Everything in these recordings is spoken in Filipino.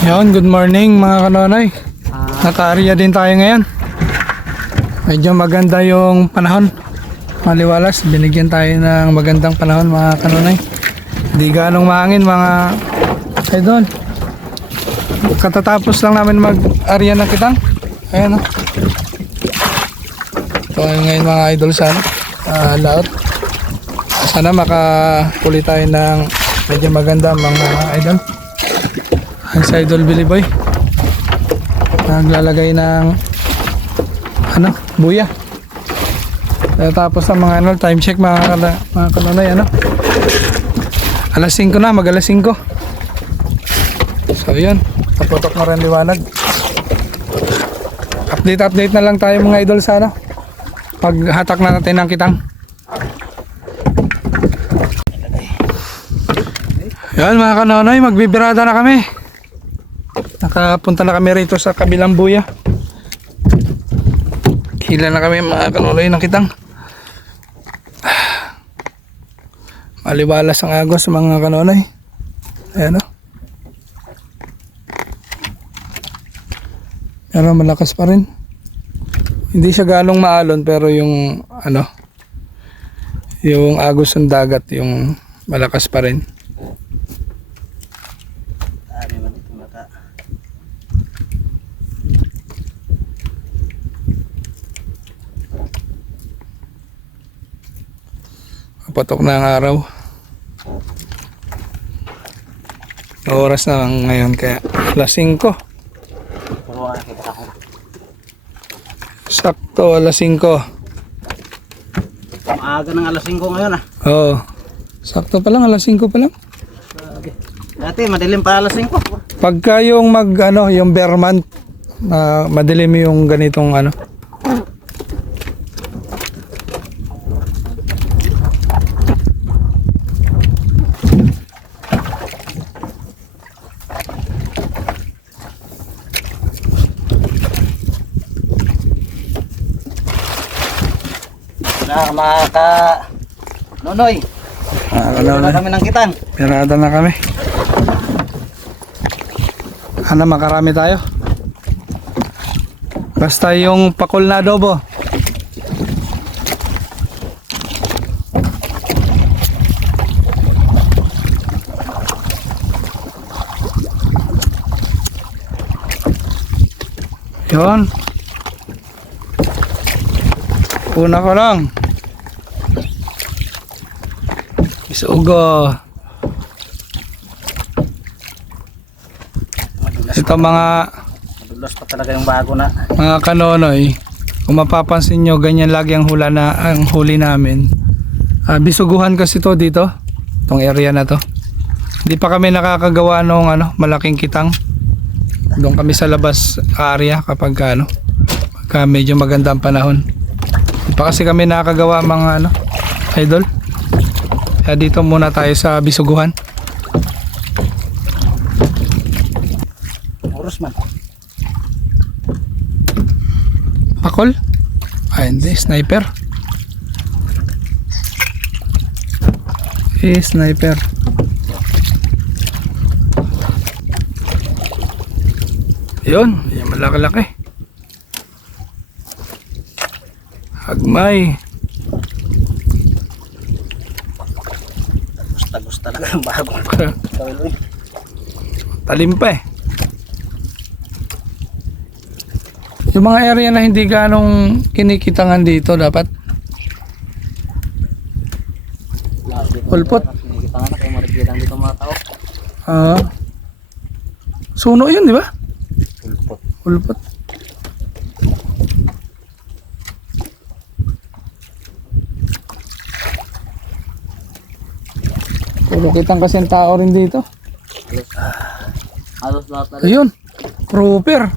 Yun, good morning mga kanonoy. Naka-area din tayo ngayon. Medyo maganda yung panahon. Maliwalas, binigyan tayo ng magandang panahon mga kanonoy. Hindi ganong mahangin mga idol. Katatapos lang namin mag-area ng kitang. Ayan o. Ito ay ngayon mga idol sana. Uh, laot. Sana makapuli tayo ng medyo maganda mga idol. Ang sa Idol Billy Boy. Naglalagay ng ano, buya. Tapos ang mga ano, time check mga, kala, mga kanonay, ano. Alas 5 na, mag alas 5. So yun, tapotok na rin liwanag. Update update na lang tayo mga idol sana. Pag hatak na natin ng kitang. Yan mga kanonoy, magbibirada na kami. Nakapunta na kami rito sa kabilang buya. Hila na kami mga kanonoy ng kitang. Maliwalas ang agos mga kanonoy. Ayan o. Pero malakas pa rin. Hindi siya ganong maalon pero yung ano yung agos ng dagat yung malakas pa rin. Ari man ito mata. Patok na ang araw. Oras na lang ngayon kaya alas 5. Puro nga kita ako. Sakto alas 5. Ang aga ng alas 5 ngayon ah. Oo. Sakto pa lang alas 5 pa lang. Dati madilim pa alas 5. Pagka yung mag ano, yung bear month, na madilim yung ganitong ano. Na mga ka... Nonoy. Ah, Wala ano, kami ng kitan. pirada na kami. Ano, makarami tayo. Basta yung pakul na adobo. Yun. Una ko lang. Isugo. Madulas, Ito mga madulas pa talaga yung bago na. mga kanonoy. Kung mapapansin nyo, ganyan lagi ang hula na ang huli namin. Ah, bisuguhan kasi to dito. Itong area na to. Hindi pa kami nakakagawa ng ano, malaking kitang. Doon kami sa labas area kapag ano, pagka medyo maganda ang panahon. Hindi pa kasi kami nakakagawa mga ano, idol. Kaya dito muna tayo sa bisuguhan. Oras man. Pakol? Ay, hindi. Sniper. Eh, sniper. Yun. Yung malaki-laki. Hagmay. Gusta-gusta talaga. Kawiloy. Talim pa eh. Yung mga area na hindi ganong kinikitangan dito dapat Ulpot. Kita nga na marigilan dito mga tao. ah suno yun di ba? Ulpot. Ulpot. Kitang kasi ang tao rin dito. Halos lahat na Ayun. Grouper.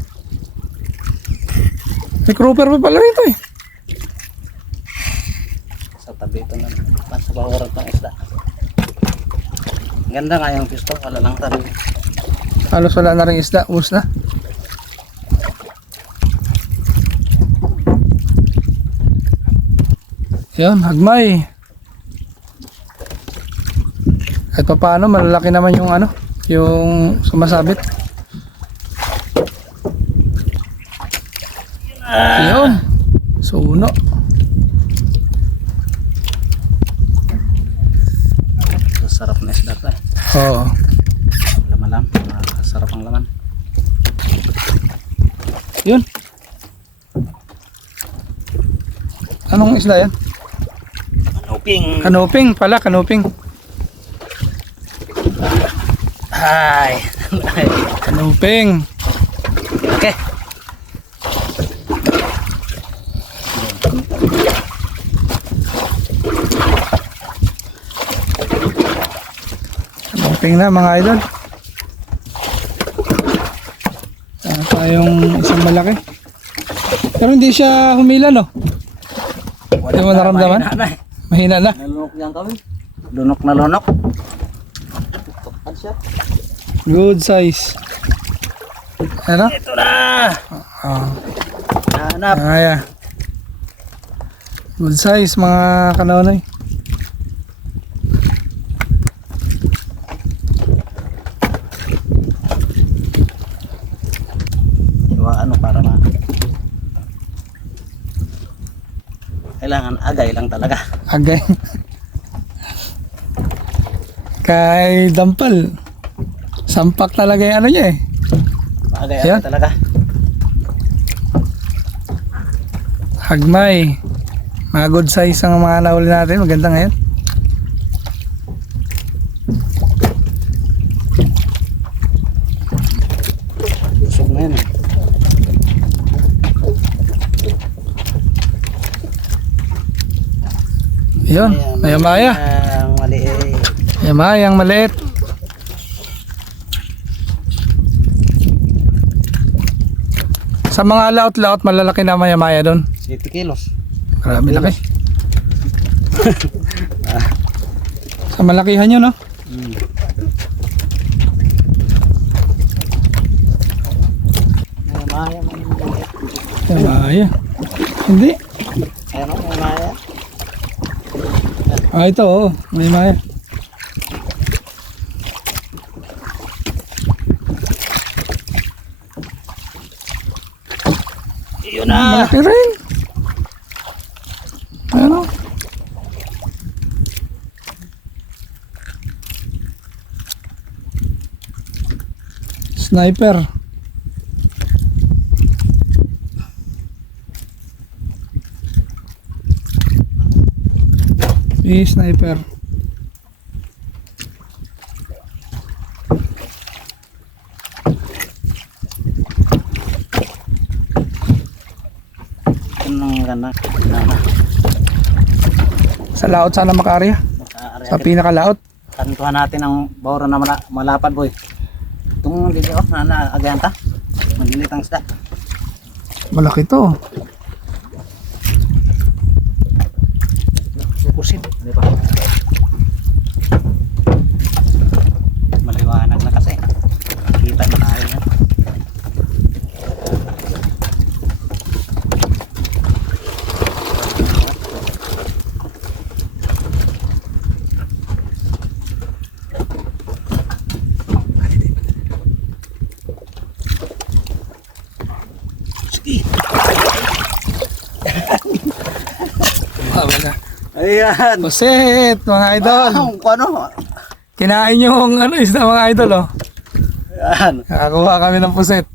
May grouper pa pala rito eh. sa tabi ito na sa bahuran ng isda. Ganda nga yung pisto, wala lang tabi. Halos wala na rin isda. Ubus na. Yan, hagmay. kahit pa paano malalaki naman yung ano yung sumasabit. Yun. Suno sarap na isda to eh. Oo. Laman lang sarap ang laman. Yun. Anong isda yan? Kanuping. Kanuping pala kanuping. Ay. Kanuping. okay. Kanuping na mga idol. Sana tayong isang malaki. Pero hindi siya humila no? Hindi mo naramdaman? Mahina na eh. Mahina na. Nalunok yan kami. Lunok na lunok. Good size. Ano? Ito na. Ah, Hanap. Kaya. Good size mga kanonoy. Iwa ano para ma... Kailangan agay lang talaga. Agay. Kay Dampal. Sampak talaga yung ano niya eh. Agay Yan. agay talaga. Hagmay. Mga good size ang mga nahuli natin. Maganda ngayon. Busog na yun eh. Yun. Maya maya. Ang maliit. Maya maya ang maliit. Sa mga laot-laot, malalaki na maya maya doon. 7 kilos. Grabe laki. Sa malakihan nyo, no? Hmm. Maya maya. Maya. Hindi. Ayan o, maya. Ah, ito, oo. Maya maya. Iyon na. Malaki rin. Ano? Sniper. Eh, sniper. Gana. Gana. Sa laot sana makarya. Makaari Sa pinakalaot. Kantuhan natin ang bawra na mala, malapad boy. Itong oh, na na agayan ta. Maglilit ang isda. Malaki to. Sukusin, di ba? Maliwanag na kasi. Kita na tayo yan. Ah, wala. Ayan. Pusit, mga idol. Ang ano? Kinain yung ano, isda mga idol, oh. Ayan. Nakakuha kami ng pusit.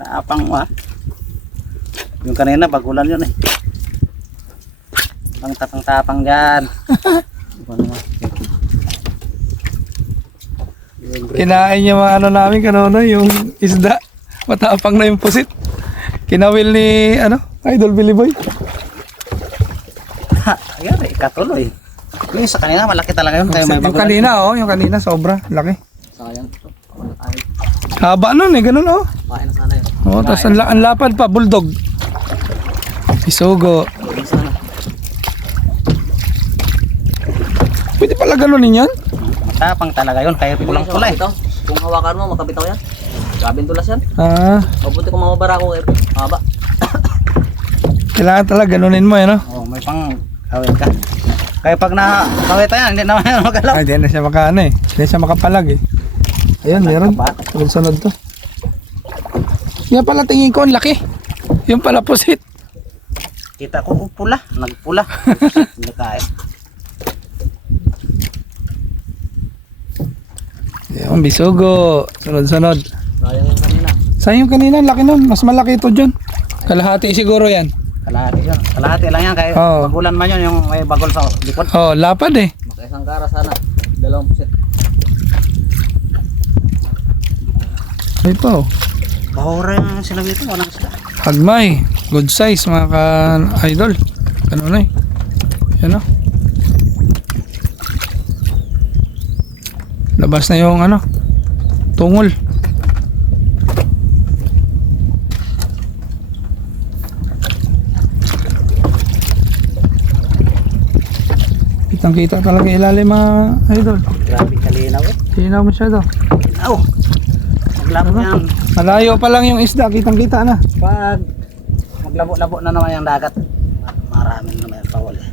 Tapang mo ah. Yung kanina bagulan yun eh. Ang tapang-tapang dyan. Kinain yung mga ano namin kanono, yung isda. Matapang na yung pusit. Kinawil ni, ano, Idol Billy Boy. Ha, Ayan eh, katuloy. Yung sa kanina malaki talaga yun. Kaya may yung bagulan. kanina, oh, yung kanina, sobra, laki. Sayang. Ay, Haba nun eh, ganun, oh. kain na sana yun. Oh, tapos ang, la- ang lapad pa, bulldog. Sana. Pwede pala ganunin yan? Matapang talaga yun. Kaya pulang-pula eh. Kung hawakan mo, makabitaw yan. Grabe yung tulas yan. Ah, Mabuti kung mamabara ko eh. Mahaba. kailangan talaga ganunin mo, eh, no? Oh, may pang kawit ka. Kaya pag nakawit yan, hindi naman yan magalaw. Ay, di na siya makaano eh. Hindi siya makapalag eh. Ayun, meron. Ba? Sunod-sunod to. Yan pala tingin ko, ang laki. Yung pala pusit. Kita ko oh, pula, nagpula. Hindi kaya. Yung bisugo. Sunod-sunod. Sayang yung kanina. Saan yung kanina? Laki nun. Mas malaki ito dyan. Kalahati siguro yan. Kalahati yun. Kalahati lang yan. Kaya Oo. bagulan man yun yung may bagol sa likod. Oh, lapad eh. Makaisang kara sana. Dalawang pusit. Ay po. Bahura yung sila dito. Walang sila. Hagmay. Good size mga ka-idol. Ano na eh. Yan o. Labas na yung ano. Tungol. Kitang kita talaga ilalim mga idol. Grabe kalinaw eh. Sinaw masyado. Kalinaw. Maglabo yan. Malayo pa lang yung isda. Kitang kita na. Pag maglabo-labo na naman yung dagat. Maraming naman yung pawal eh.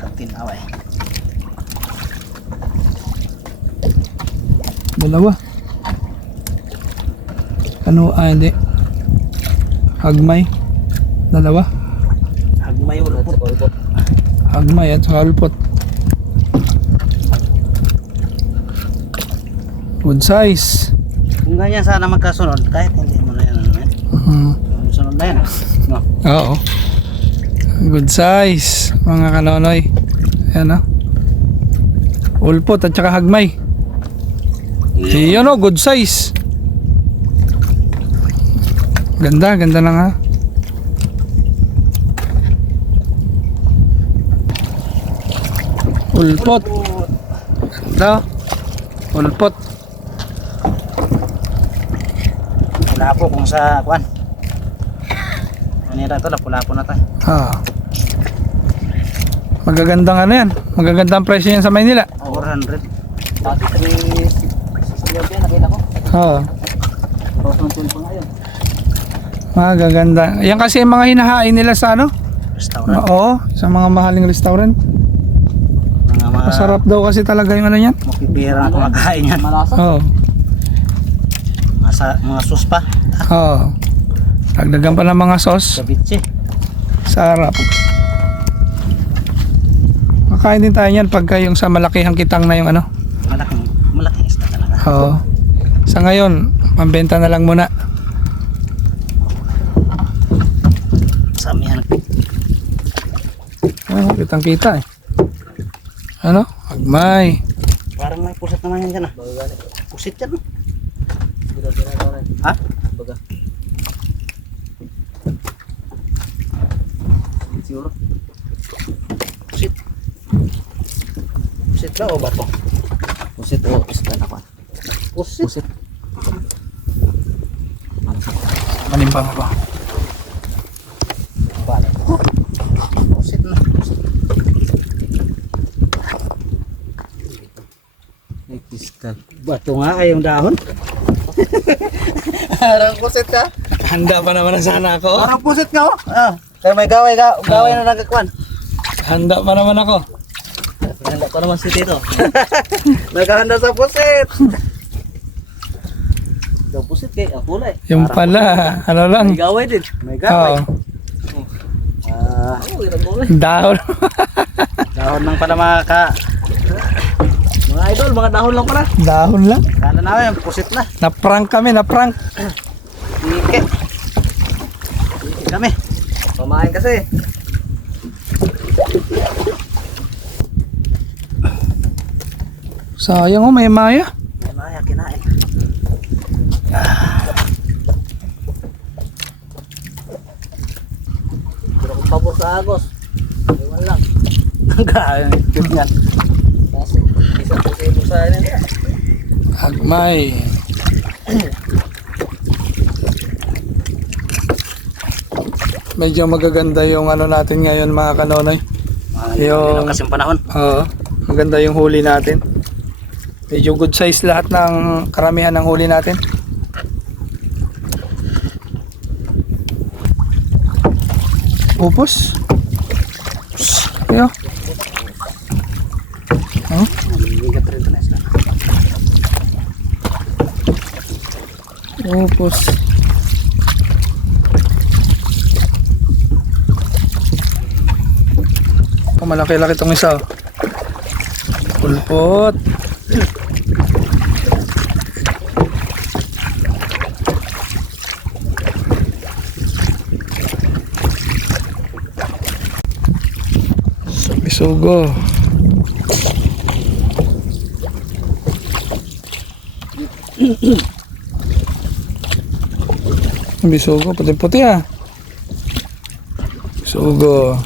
Katinaw eh. Dalawa. Ano, ah, hindi. Hagmay. Dalawa. Hagmay at saka ulpot. Good size. Kung ganyan sana magkasunod, kahit hindi mo na yan ano yan. Hmm. Sunod na yan. No. Oo. Good size. Mga kanonoy. Ayan o. Ulpot at saka hagmay. Iyan o, good size. Ganda, ganda lang ha. Ulpot. Ganda. Ulpot. Wala po kung sa kwan. Manira to, lapula-po na tayo. Ah. Magagandang ano yan. Magagandang presyo yan sa Maynila. 400. Dati 3 Sisilaw yan nakita ko. Oo. Tapos ng tulpo nga yun. Magaganda. Yan kasi yung mga hinahain nila sa ano? Restaurant. Oo, sa mga mahaling restaurant. Masarap daw kasi talaga yung ano yan. makipira na kumakain yan. Malasa. Oo. Mga, sa, mga sus pa. Oo. Dagdagan pa ng mga sauce. Ceviche. Sarap. Makain din tayo yan pagka yung sa malakihang kitang na yung ano. Malaking, malaking isda talaga. Oo. Sa ngayon, pambenta na lang muna. Sa amihan. Oh, kitang kita eh. Ano? Agmay. Parang may pusit naman yan dyan ah. Pusit yan. ah. Ha? Baga. Siguro. Pusit. Pusit ba o bato? Pusit o isda na pa. Pusit. Pusit. Manimpang ako. Bato nga ay yung dahon. Parang pusit ka. Handa pa naman sana ako. Parang pusit ka oh. Ah. Kaya may gaway, ga gaway na nagkakwan. Handa pa naman ako. Pinanda ko naman si Tito. Naghahanda sa pusit. Daw pusit kay ang kulay. Yung pala, ano lang. May gaway din. May gaway. Ah, Oo, oh. Dahon. dahon lang pala mga ka. Mga idol, mga dahon lang pala. Dahon lang. Kala na yung pusit na. Na-prank kami, na-prank. Ike. Ike kami. Pamain kasi. Sayang oh, may maya. May maya kinain. Pero kung pabor sa Agos. Ewan lang. Ang gaya ng cute niyan. Kasi isa po sa ito sa nila. Agmay. Medyo magaganda yung ano natin ngayon mga kanonoy. Yung- Yung kasing panahon. Oo. maganda yung huli natin. Medyo good size lahat ng karamihan ng huli natin. Upos. Ayo. Oh, Bigat rin ito na isla. Opos. Oh, malaki-laki tong isa. oh. Pulpot. Bisugo. Bisugo, puti-puti ah. Bisugo.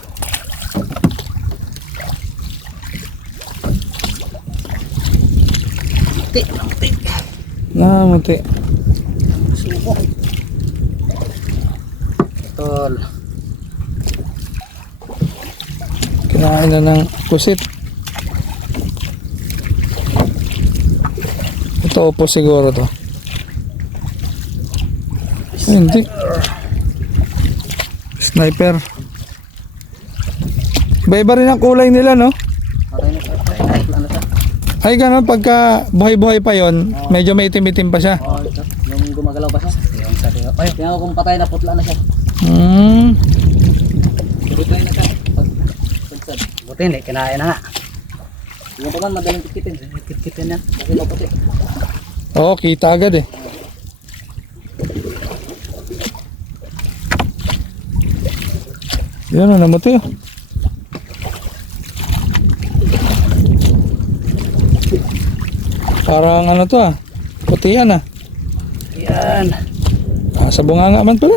Na, muti. Suko. Tol. Kinain na ng pusit. Ito opo siguro to. Hindi. Sniper. Iba-iba rin ang kulay nila, no? Na. Ay, ganun, pagka buhay-buhay pa yon medyo may itim-itim pa siya. Oh. Yung gumagalaw pa siya. Yung. Ay, tingnan ko kung patay na putla na siya. Hmm. Patay na siya. Pag. Buti hindi, kinain na nga. Yung pa man, madaling kitkitin. Kitkitin yan. Kasi maputi. Oo, kita agad eh. Yan na, namatay. Parang ano to ah. Putihan ah. Yan. ah sa bunganga man pala.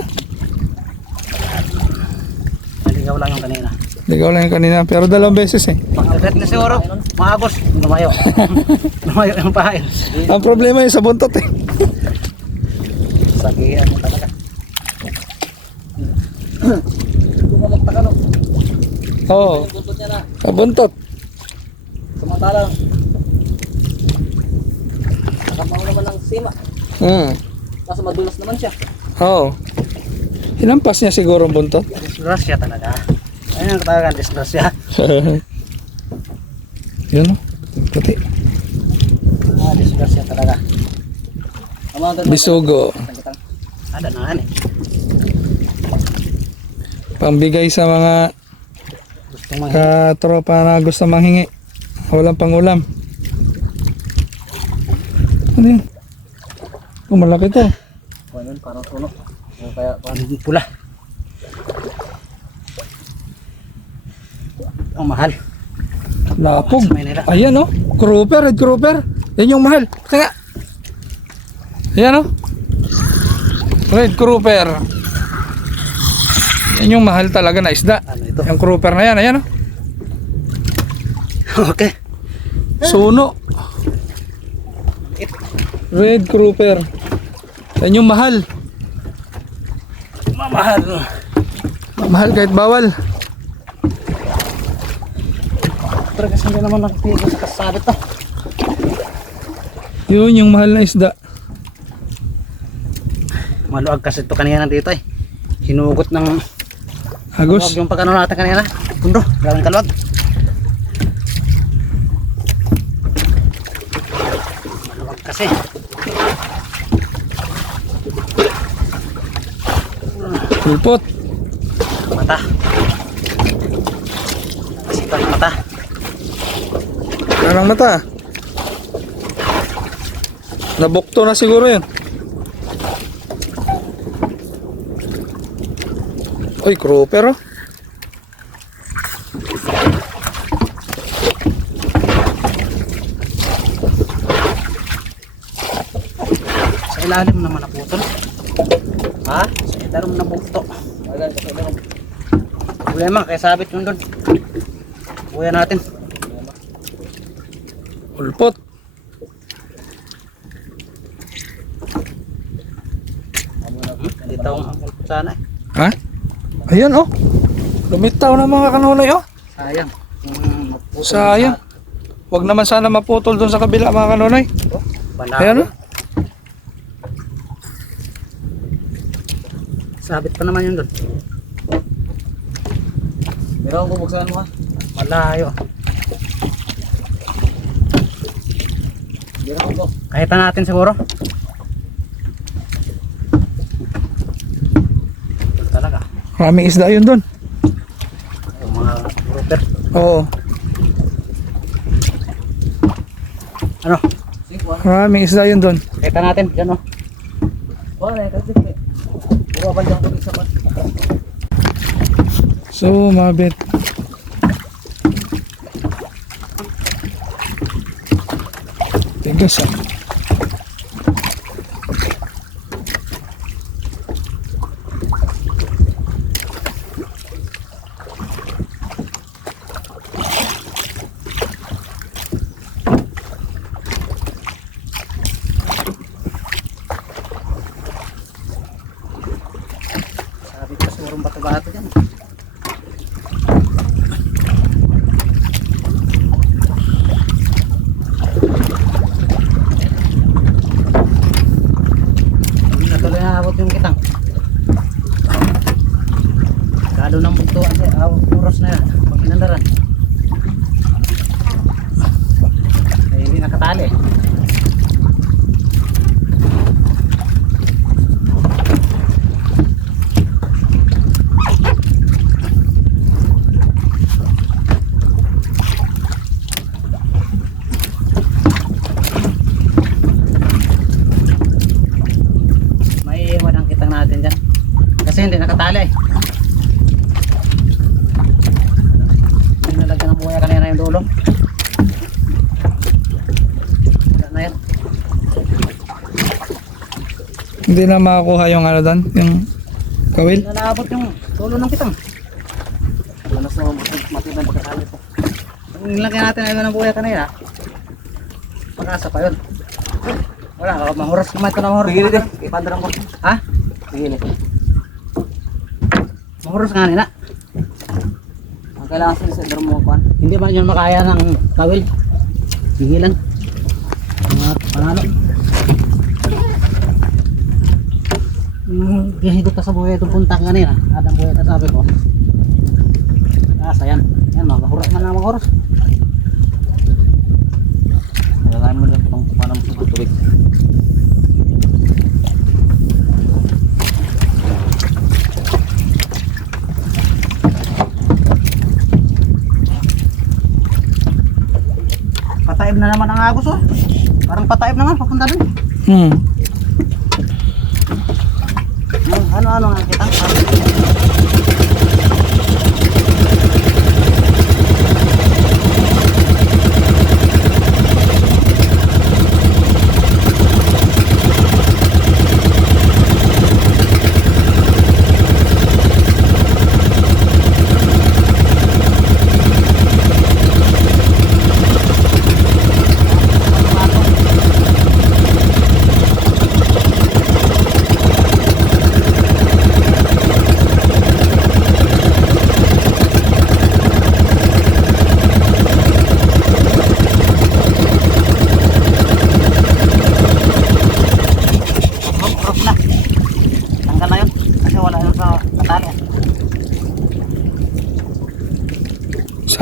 Naligaw lang yung kanina. Ligaw lang yung kanina. Pero dalawang beses eh. Pagkagat na siguro, maagos. Lumayo. Lumayo yung pahain. Ang problema yung sa buntot eh. Sabihan mo talaga. Gumamakta ka no. Oo. Yung buntot niya na. Sa buntot. Samantalang. Nakapango naman ng sima. Hmm. Kaso madulas naman siya. Oo. Hinampas niya siguro ang buntot. Disgrasya talaga. Ayun ang katawagan, disgrasya. Yun oh. Puti. Ah, disgrasya talaga. Bisugo. Ada na yan eh. Pambigay sa mga katropa na gusto manghingi. Walang pangulam. Ano yun? Oh, malaki to. Kung yun, parang suno. O kaya parang pula. Ang mahal. Lapog. Ayan oh. Grouper, red grouper. Yan yung mahal. Kaya. Ayan oh. Red grouper. Yan yung mahal talaga na isda. Ano ito? Yung grouper na yan. Ayan oh. okay. Suno. Red grouper. Yan yung mahal. Mamahal. Mahal kahit bawal. Pero kasi hindi naman nakapigil sa kasabit to. Yun yung mahal na isda. Maluag kasi ito kanina dito eh. Hinugot ng Agos. Huwag yung pagkano natin kanina. Pundo, galing kaluwag. Maluwag kasi. Pulpot. Mata. Kasi ito yung mata. Parang mata. Nabukto na siguro yun. Uy, grouper oh. Sa ilalim naman naputol. Ha? Sa ilalim na bukto. Problema, kaya sabit yun doon. Buya natin. Pulpot. Dito ang po sana eh. Ha? Ayan oh. Lumitaw na mga kanunay oh. Sayang. Mm, Sayang. Huwag naman sana maputol doon sa kabila mga kanunay. na- Banako. Ayan oh. Sabit pa naman yun doon. Pero kung bubuksan mo ha. Malayo. Kahit na natin siguro. Maraming isda yun doon. Mga grouper. Oo. Ano? Maraming isda yun doon. Kita natin. Dyan pat? So, mabit. Ah. Sabi ko surong bato-bato dyan. Hindi na tuloy naabot yung kitang. Kado ng buntuan siya. Aw, oras na yan. Pag pinandaran. Ay, hindi nakatali. May iwan ang kitang natin dyan. Kasi hindi nakatali eh. Hindi nalagyan ng buhay kanina yung dulo. Wala na yan. Hindi na makakuha yung ano doon, yung kawil. Hindi na naabot yung dulo ng kitang. Malas na matibay pagkakali po. Kung nilagyan natin na iwan ng buhay kanina, pag-asa pa yun. Wala, oh, mahuros naman ito na mahuros. Sige dito, ipandaran ko. Ha? Sige dito. Mahuros nga nila. Ang kailangan sa sa mo kuan. Hindi ba yun makaya ng kawil? Hihilan. Mga panalo. Yung gihigot ka sa buhay itong punta kanina. At ang buhay na sabi ko. Ah, sayan. Yan, magahuras man lang magahuras. Kailangan mo lang itong panam sa tubig. Pataib na naman ang agos oh. Parang pataib naman, papunta dun. Hmm. Ano, ano nga kita? Off,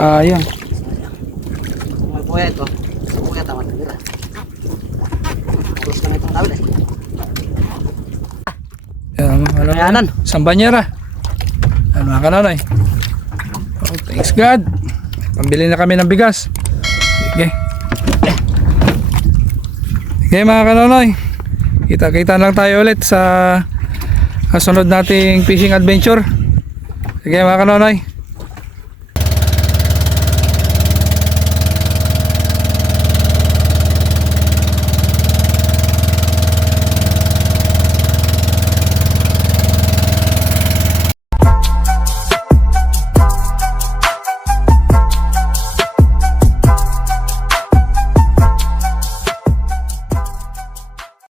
Sayang. Kung may buhay ito, buhay nila. Tapos na itong kawil eh. Yan, ano, Kayanan. Isang banyera. Ano mga kananoy? Oh, thanks God. Pambili na kami ng bigas. Sige. Sige mga kananoy. Kita-kita lang tayo ulit sa kasunod nating fishing adventure. Sige mga kananoy.